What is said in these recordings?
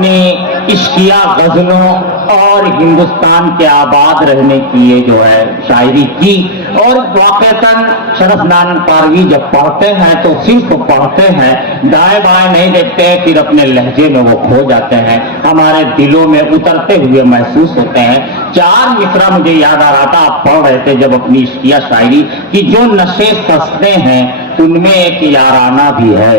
ने इश्किया गजलों और हिंदुस्तान के आबाद रहने की ये जो है शायरी की। और वाकईतन शरफनान पारवी जब पढ़ते हैं तो सिर्फ पढ़ते हैं, दाएं बाएं नहीं देखते हैं, फिर अपने लहजे में वो खो जाते हैं, हमारे दिलों में उतरते हुए महसूस होते हैं। चार मिसरा मुझे याद आ रहा था, आप पढ़ रहे थे जब अपनी इश्किया शायरी कि जो नशे सस्ते हैं उनमें एक याराना भी है,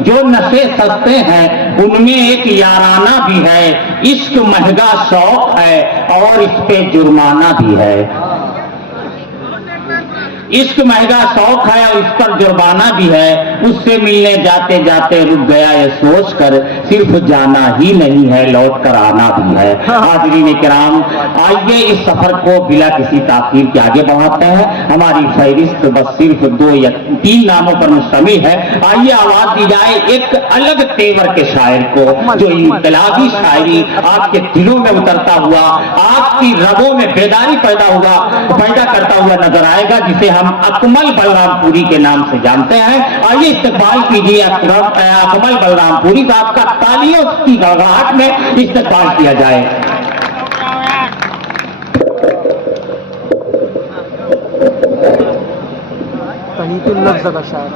जो नशे सस्ते हैं उनमें एक याराना भी है, इश्क महंगा शौक है और इस पे जुर्माना भी है। इश्क महंगा शौक है और इस पर जुर्माना भी है, उससे मिलने जाते जाते रुक गया ये सोच कर सिर्फ जाना ही नहीं है लौट कर आना भी है। हाज़रीन किराम, आइए इस सफर को बिला किसी ताखीर के आगे बढ़ाते हैं। हमारी फहरिस्त बस सिर्फ 2 या 3 नामों पर मुश्तमिल है। आइए आवाज दी जाए एक अलग तेवर के शायर को जो इनकलाबी शायरी आपके दिलों में उतरता हुआ, आपकी रगों में बेदारी पैदा करता हुआ नजर आएगा, जिसे हम अकमल बलरामपुरी के नाम से जानते हैं। आइए इस्तकबाल कीजिए अकमल बलरामपुरी का, आपका तालियों की गड़गड़ाहट में इस्तकबाल किया जाए। लफ्ज़ का शायर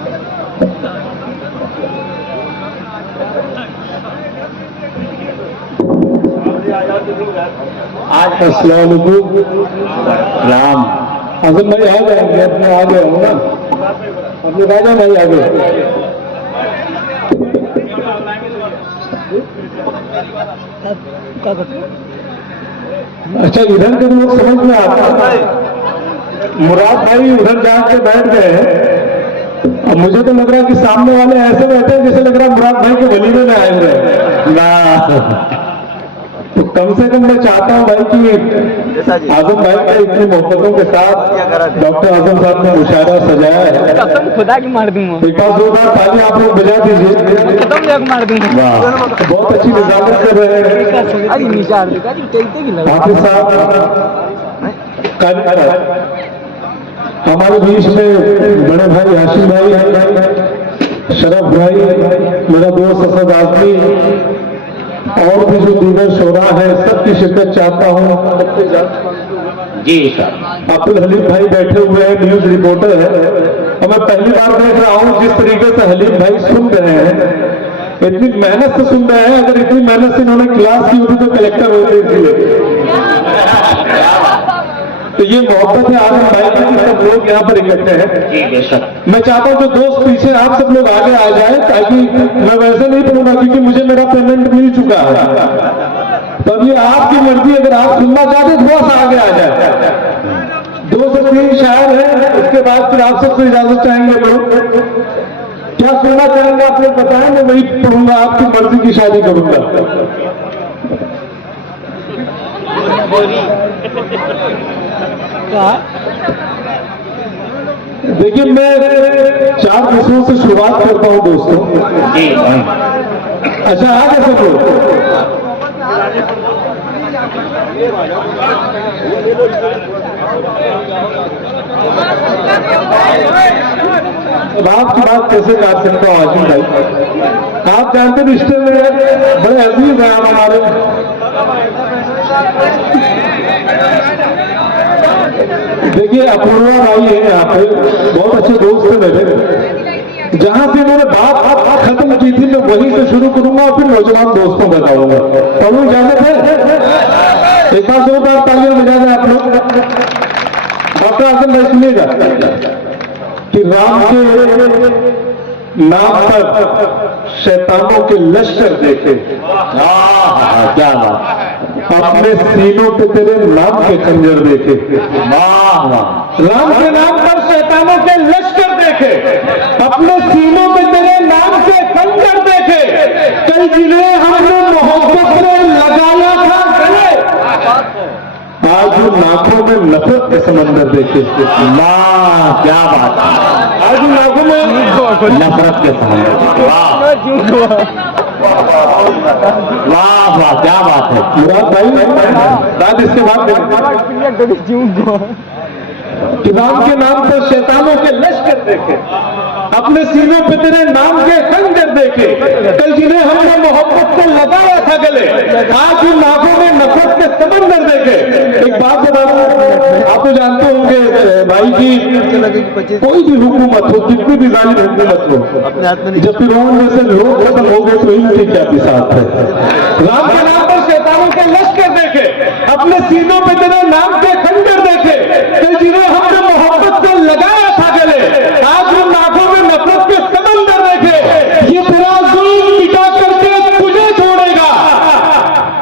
आज अस्सलाम वालेकुम। आजम भाई आ जाएंगे, अपने आ गए हो ना, अपने राजा भाई आ गए। अच्छा, इधर के लोग समझ में आता है, मुराद भाई उधर जाके बैठ गए हैं। अब मुझे तो लग रहा है कि सामने वाले ऐसे बैठे हैं जैसे लग रहा है मुराद भाई के वलीमे में आए हुए ना। तो कम से कम मैं चाहता हूं भाई कि आजम भाई का इतनी मोहब्बतों के साथ डॉक्टर आजम साहब ने मुशायरा सजाया है, खुदा की मार दूंगा। एक बार जोरदार ताली आप लोग बजा दीजिए। मार दूंगा। बहुत अच्छी निजामत कर रहे हैं हाफिज साहब। हमारे बीच में बड़े भाई हाशिम भाई, शरफ भाई, मेरा दोस्त असद आजमी और भी जो दीगर शोरा है, सबकी शिरकत चाहता हूँ। जी सर। अब्दुल हलीम भाई बैठे हुए हैं, न्यूज रिपोर्टर है, और मैं पहली बार देख रहा हूँ जिस तरीके से हलीम भाई सुन रहे हैं, इतनी मेहनत से सुन रहे हैं। अगर इतनी मेहनत से इन्होंने क्लास की होती तो कलेक्टर होते इसलिए। तो ये मोहब्बत है आजम भाई की, सब लोग यहाँ पर इकट्ठे हैं। मैं चाहता हूँ जो दोस्त पीछे आप सब लोग आगे आ जाए, ताकि मैं वैसे नहीं पढ़ूंगा क्योंकि मुझे मेरा पेमेंट मिल चुका है। तो अब ये आपकी मर्जी, अगर आप सुनना चाहते थोड़ा सा आगे आ जाए। 2 से 3 शायर हैं, उसके बाद फिर आप सबसे इजाजत चाहेंगे लोग। क्या सुनना चाहेंगे आप लोग बताएं, मैं वही पढ़ूंगा, आपकी मर्जी की शादी करूंगा। देखिए, मैं 4 विषयों से शुरुआत करता हूं दोस्तों। अच्छा, आ गए सब लोग? अब आपकी बात कैसे काट सकता हूं हाशिम भाई? आप जानते रिश्ते में बड़े अजीज हैं आप हमारे। देखिए, अपूर्वा भाई है यहाँ पे, बहुत अच्छे दोस्त हैं मेरे। जहां से इन्होंने बात खत्म की थी मैं वहीं से शुरू करूंगा और फिर नौजवान दोस्तों बताऊंगा। तो वो इजाजत है? एक बार जोरदार तालियां बजा दें आप लोग। डॉक्टर आजम भाई सुनिएगा कि राम के नाम पर शैतानों के लश्कर देखे, क्या बात। अपने सीनों पे तेरे नाम के खंजर देखे। वाह वाह। राम के नाम पर शैतानों के लश्कर देखे, अपने सीनों पे तेरे नाम के खंजर देखे, कई जिन्हें हमने मोहब्बत से लगाया था गले, आज नाकों में नफरत के समंदर देखे। वाह क्या बात है। आज नाकों में नफरत के समंदर। वाह वाह क्या बात है। मुराद भाई बात इसके बाद कि राम के नाम पर शैतानों के लश्कर देखे, अपने सीनों पे तेरे नाम के खंजर देखे, कल जिन्हें हमने मोहब्बत से लगाया था गले, आज उन आंखों में नफरत के समंदर देखे। एक बात बता दूं, आप तो जानते होंगे भाई की कोई भी हुकूमत हो, कितनी भी जालिम हुकूमत हो, जब फिरौन में से लोग खत्म हो गए तो इनकी क्या बिसात है। राम के नाम पर शैतानों के लश्कर देखे, अपने सीनों पे तेरे नाम के खंजर देखे, कल जिन्हें हमने मोहब्बत से लगाया था गले, आज उन आंखों में नफरत के समंदर देखे। ये तेरा जुल्म मिटा करके तुझे छोड़ेगा।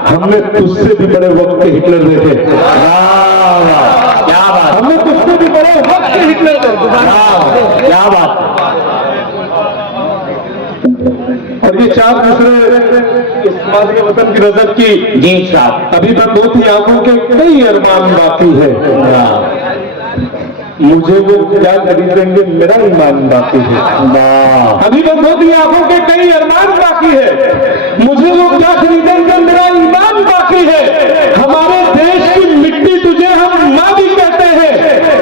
हमने तुझसे भी बड़े वक्त के हिटलर देखे। क्या बात, हमने तुझसे भी बड़े वक्त के हिटलर देखे। क्या बात। और ये चार दूसरे इस समाज के वतन की नजर की जी साहब। अभी बंद होती आंखों के कई अरमान बाकी है। मुझे वो क्या खरीदेंगे, मेरा ईमान बाकी है। अभी बंद होती आंखों के कई अरमान बाकी है, मुझे वो क्या खरीदेंगे, मेरा ईमान बाकी है। हमारे देश की मिट्टी तुझे हम माँ भी कहते हैं,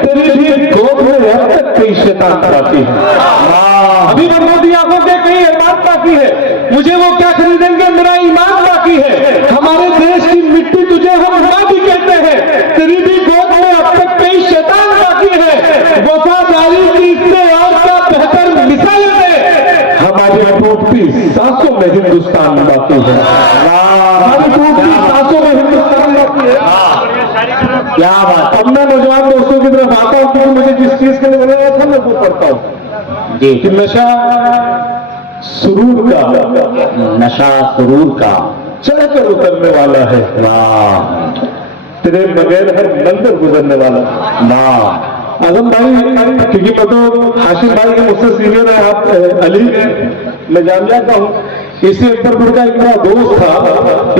तेरी भी गोद में अब तक कई शैतान बाकी है। अभी बंद होती आंखों के कई अरमान बाकी है, मुझे वो क्या खरीदेंगे, मेरा ईमान बाकी है। हमारे देश की मिट्टी तुझे हम माँ भी कहते हैं, तेरी भी गोद में अब तक कई शैतान बाकी है। वफादारी की इससे और क्या बेहतर मिसाल है, हमारी टूटती सांसों में हिंदुस्तान बाकी है। हमारी टूटती सांसों में हिंदुस्तान बाकी है। क्या बात। अब मैं नौजवान दोस्तों की तरफ आता हूँ, क्योंकि मुझे जिस चीज के लिए बोला था मैं वो करता हूँ जी। कि नशा सुरूर का, नशा सुरूर का, चढ़कर उतरने वाला है। वाह तेरे बगैर हर मंदिर गुजरने वाला। वाह। आजम भाई, क्योंकि मैं तो हाशिम भाई के मुझसे सीनियर है, आप अली, मैं जान जाता हूँ। इसी अकबरपुर का एक मेरा दोस्त था,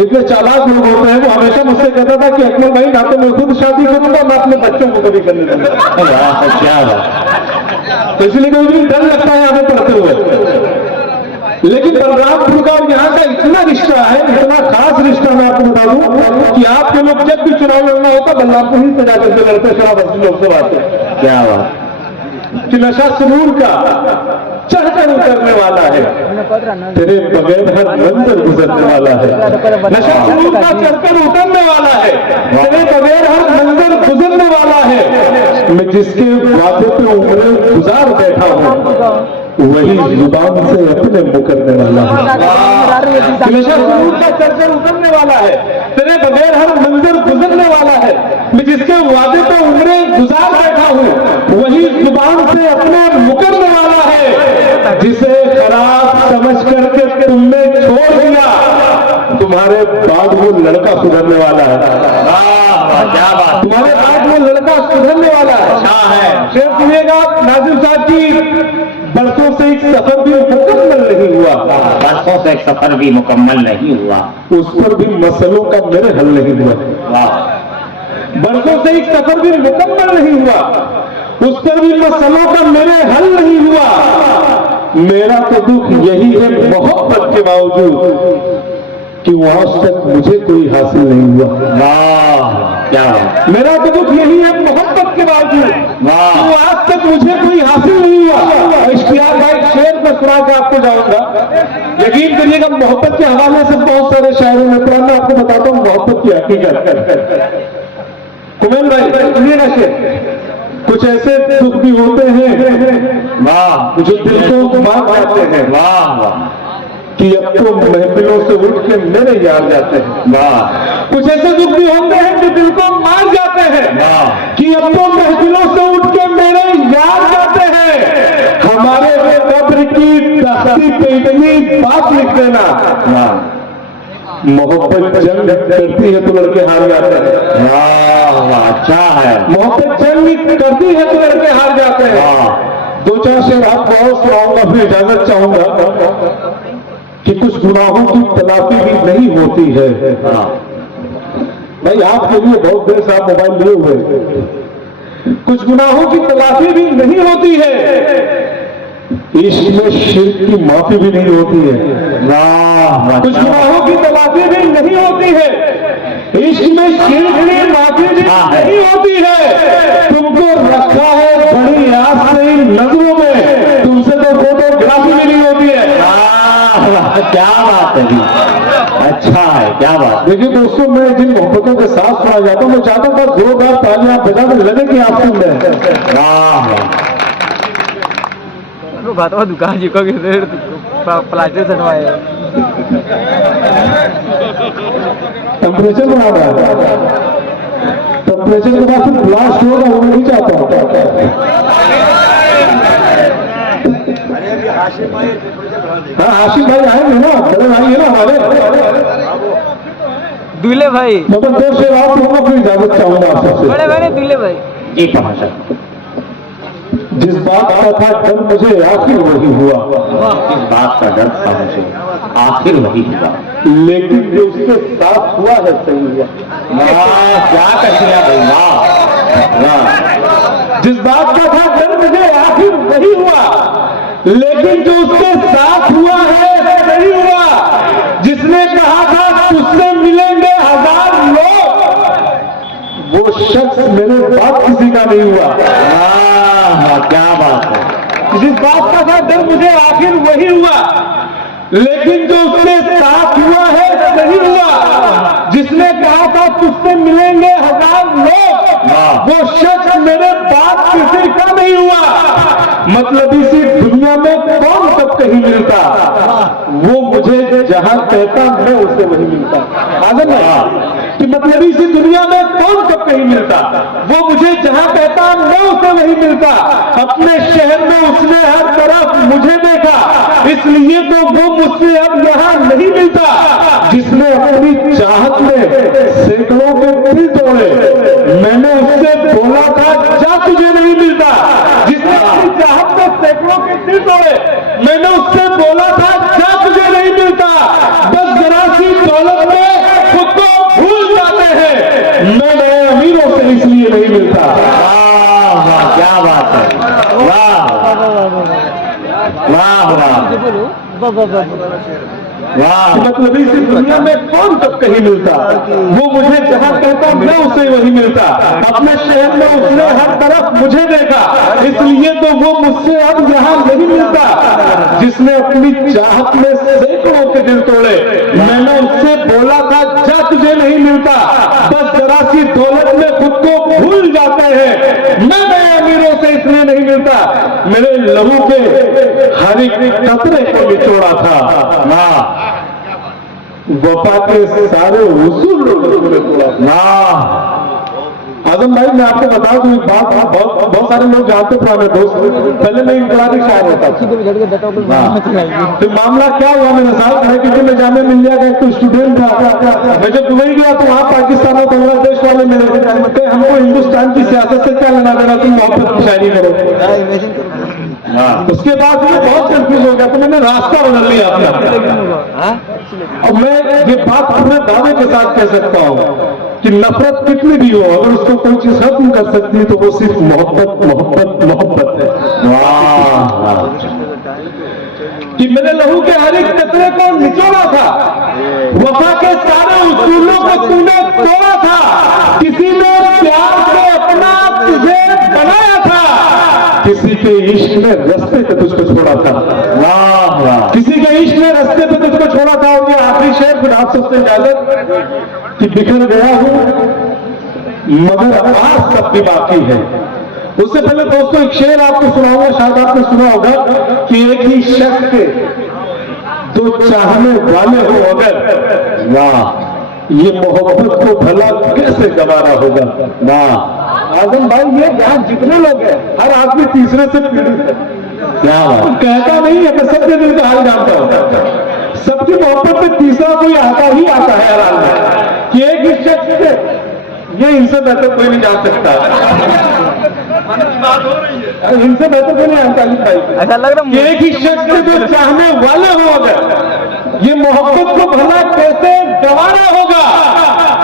इतने चालाक लोग होते हैं, वो हमेशा मुझसे कहता था कि अकबर भाई ना तो मैं खुद शादी करूंगा, मैं अपने बच्चों को कभी करने दूंगा। क्या बात। तो इसलिए कभी भी डर लगता है आगे पढ़ते हुए। लेकिन बलरामपुर का और यहाँ का इतना रिश्ता है, इतना खास रिश्ता, मैं आपको बता दूं कि आपके लोग जब भी चुनाव लड़ना होता बलरामपुर ही से जाकर के लड़ते, शराब लोग से बात है। क्या बात। कि नशा सुरूर का चढ़कर उतरने वाला है, तेरे बगैर हर मंजिल गुजरने वाला है। नशा सुरूर का चढ़कर उतरने वाला है, तेरे बगैर हर मंजिल गुजरने वाला है। मैं जिसके वादे पे उम्रें गुजार बैठा हूँ, वही जुबान से अपने मुकरने वाला है। नशा सुरूर का चढ़कर उतरने वाला है, तेरे बगैर हर मंजिल गुजरने वाला है। मैं जिसके वादे पे उम्रें गुजार बैठा हूँ, वही जुबान से अपने मुकरने वाला है। जिसे खराब समझ करके तुमने छोड़ दिया, तुम्हारे बाद वो लड़का सुधरने वाला है। क्या बात। तुम्हारे बाद वो लड़का सुधरने वाला है। शेर सुनिएगा, नाजिम साहब की बरसों से एक सफर भी मुकम्मल नहीं हुआ, बरसों से एक सफर भी मुकम्मल नहीं हुआ, उस पर भी मसलों का मेरे हल नहीं हुआ। वाह। बरसों से एक सफर भी मुकम्मल नहीं हुआ, उस पर भी मसलों का मेरे हल नहीं हुआ। मेरा तो दुख यही है मोहब्बत के बावजूद कि वो आज तक मुझे कोई हासिल नहीं हुआ। वाह। क्या बात। मेरा तो दुख यही है मोहब्बत के बावजूद वाह। कि वो आज तक मुझे कोई हासिल नहीं हुआ। इश्तियाक भाई शेर में सुना के आपको जाऊंगा, यकीन करिएगा मोहब्बत के हवाले से बहुत सारे शायरों में पढ़ा, मैं आपको बताता हूँ मोहब्बत की हकीकत। कुमेल भाई सुनिएगा शेर, कुछ ऐसे दुख भी होते हैं वाह। जो दिल को मार जाते हैं, वाह वाह। कि अब तो महफिलों से उठ के मेरे यार जाते हैं। वाह। कुछ ऐसे दुख भी होते हैं जो दिल को मार जाते हैं, वाह। कि अब तो महफिलों से उठ के मेरे यार जाते हैं। हमारे कब्र की तख्ती पे इतनी बात लिख देना, मोहब्बत जंग करती है तो लड़के हार जाते हैं। वाह वाह। अच्छा है। मोहब्बत जंग करती है तो लड़के हार जाते हैं। वाह। दो चार शेर आपको और सुनाऊंगा, फिर इजाजत चाहूंगा कि कुछ गुनाहों की तलाफी भी नहीं होती है। भाई आपके लिए बहुत देर से आप मोबाइल लिए हुए, कुछ गुनाहों की तलाफी भी नहीं होती है, इश्क में शिर्क की माफी भी नहीं होती है। वाह। कुछ गुनाहों की तलाफी भी नहीं होती है, इश्क में शिर्क की माफी भी नहीं होती है। तुमको रखा है बड़ी आस से इन नजरों में, तुमसे तो क्या बात। देखिए दोस्तों, मैं जिन मोहब्बतों के साथ सुना जाता हूँ, मैं चाहता था जोरदार तालियां बजाने लगे कि आप सुन रहे हैं। वाह वो बात वो दुकान जी को प्लास्टिक सनवाए टेम्परेचर बढ़ा रहा है, टेम्परेचर के बाद फिर ब्लास्ट होगा, वो नहीं चाहता हूँ। हाँ, आशिफ भाई आएंगे ना, बड़े भाई है ना हमारे, दूल्हे भाई, मगर 2 शेर आप लोगों को इजाजत चाहूंगा आप सबसे। बड़े बड़े दूल्हे भाई। जी कहाँ सर। जिस बात का था डर मुझे आखिर वही हुआ, इस बात का डर था मुझे, आखिर वही हुआ, लेकिन जो उसके साथ हुआ है सही हुआ। वाह क्या कर दिया भाई, वाह वाह। जिस बात का था डर मुझे आखिर वही हुआ, लेकिन जो उसके साथ हुआ है सही हुआ। जिसने कहा था तुझसे मिलेंगे 1000 लोग, वो शख्स मेरे बाप किसी का नहीं हुआ। वाह क्या बात है। जिस बात का था डर मुझे आखिर वही हुआ, लेकिन जो उसके साथ हुआ है सही हुआ। जिसने कहा था तुझसे मिलेंगे 1000 लोग, वो शख्स मेरे बाप किसी का नहीं हुआ। मतलब इसी दुनिया में कौन कब कहीं मिलता, वो मुझे जहां कहता मैं उससे वही मिलता। आगे कि मतलब इसी दुनिया में कौन कब कहीं मिलता, वो मुझे जहां कहता मैं उसे वही मिलता। अपने शहर में उसने हर तरफ मुझे देखा, इसलिए तो वो मुझसे अब यहाँ नहीं मिलता। जिसने अपनी चाहत में सैकड़ों के दिल तोड़े, मैंने उससे बोला था जा तुझे नहीं मिलता। जिसने अपनी चाहत में सैकड़ों के दिल तोड़े, मैंने उससे बोला था जा तुझे नहीं मिलता। बस जरा सी दौलत में खुद को भूल जाते हैं, मैं नए अमीरों से इसलिए नहीं मिलता। वाह वाह क्या बात है, वाह वाह वाह वाह। मतलब इस दुनिया में कौन कब कहीं मिलता, वो मुझे जहां कहता मैं उसे वही मिलता। अपने शहर में उसने हर तरफ मुझे देखा, इसलिए तो वो मुझसे अब यहाँ नहीं मिलता। जिसने अपनी चाहत में सैकड़ों के दिल तोड़े, मैंने उससे बोला था जा तुझे नहीं मिलता। बस जरा सी दौलत में खुद को भूल जाते हैं, मैं नए अमीरों से इसलिए नहीं मिलता। मेरे लहू के हर एक कतरे को निचोड़ा था ना, वफा के सारे उसूल लोगों तोड़ा ना। आजम भाई मैं आपको बता दूं एक बात, बहुत सारे लोग जानते पुराने दोस्त, पहले मैं इनकलाबी शायर होता था। तो मामला क्या हुआ, मैंने साल खड़े क्योंकि मैं जामिया मिलिया का एक तो स्टूडेंट था। मैं जब दुबई गया तो वहाँ पाकिस्तान और बांग्लादेश वाले मेरे कहते हमको हिंदुस्तान की सियासत से क्या लेना देना, तुम मोहब्बत की शायरी करो। उसके बाद मैं बहुत कंफ्यूज हो गया, तो मैंने रास्ता बदल लिया अपना। और मैं ये बात अपने दावे के साथ कह सकता हूँ कि नफरत कितनी भी हो, अगर उसको कोई चीज खत्म कर सकती है तो वो सिर्फ मोहब्बत मोहब्बत मोहब्बत है। वाह कि मेरे लहू के हर एक कतरे को निचोड़ा था, वफा के सारे उसूलों को तूने तोड़ा था। किसी ने प्यार से अपना तुझे बनाया था, किसी के इश्क में रास्ते पे तुझको छोड़ा था। वाह वाह। किसी के इश्क में रास्ते पे तुझको छोड़ा था। और ये आखिरी शेर फिर आप सबसे इजाजत कि बिखर गया हूं मगर आज सब भी बाकी है। उससे पहले दोस्तों एक शेर आपको सुनाऊंगा, शायद आपने सुना होगा कि एक ही शख्स के 2 चाहने वाले हो अगर, वाह ये मोहब्बत को भला कैसे गवारा होगा। वाह आजम भाई, ये यहाँ जितने लोग हैं हर आदमी तीसरे से पीड़ित है। क्या कहता नहीं है, मैं सबके दिल का हाल जानता हूँ। सबकी मोहब्बत में तीसरा कोई आता ही आता है हर हाल में कि एक ही शख्स से, ये इनसे बेहतर कोई नहीं जान सकता, इनसे बेहतर कोई नहीं जानता भाई। ऐसा लग रहा है एक ही शख्स से जो चाहने वाले हो अगर, ये मोहब्बत को भला कैसे गवारा होगा।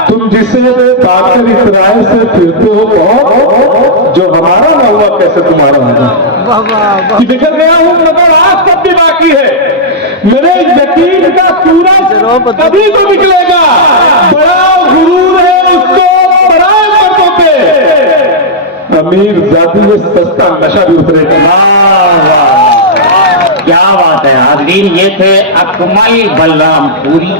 तुम जिसे पाकर इस राय से फिरते हो कहो, जो हमारा ना हुआ कैसे तुम्हारा होगा। कि बिखर गया हूं मगर आज सब भी बाकी है, मेरे यकीन का सूरज कभी तो निकलेगा। बड़ा गुरूर है उसको बड़ाई मर्दों पे, अमीर जाति में सस्ता नशा भी उतरेगा। वाह वाह क्या बात है। हाजरीन ये थे अकमल बलरामपुरी।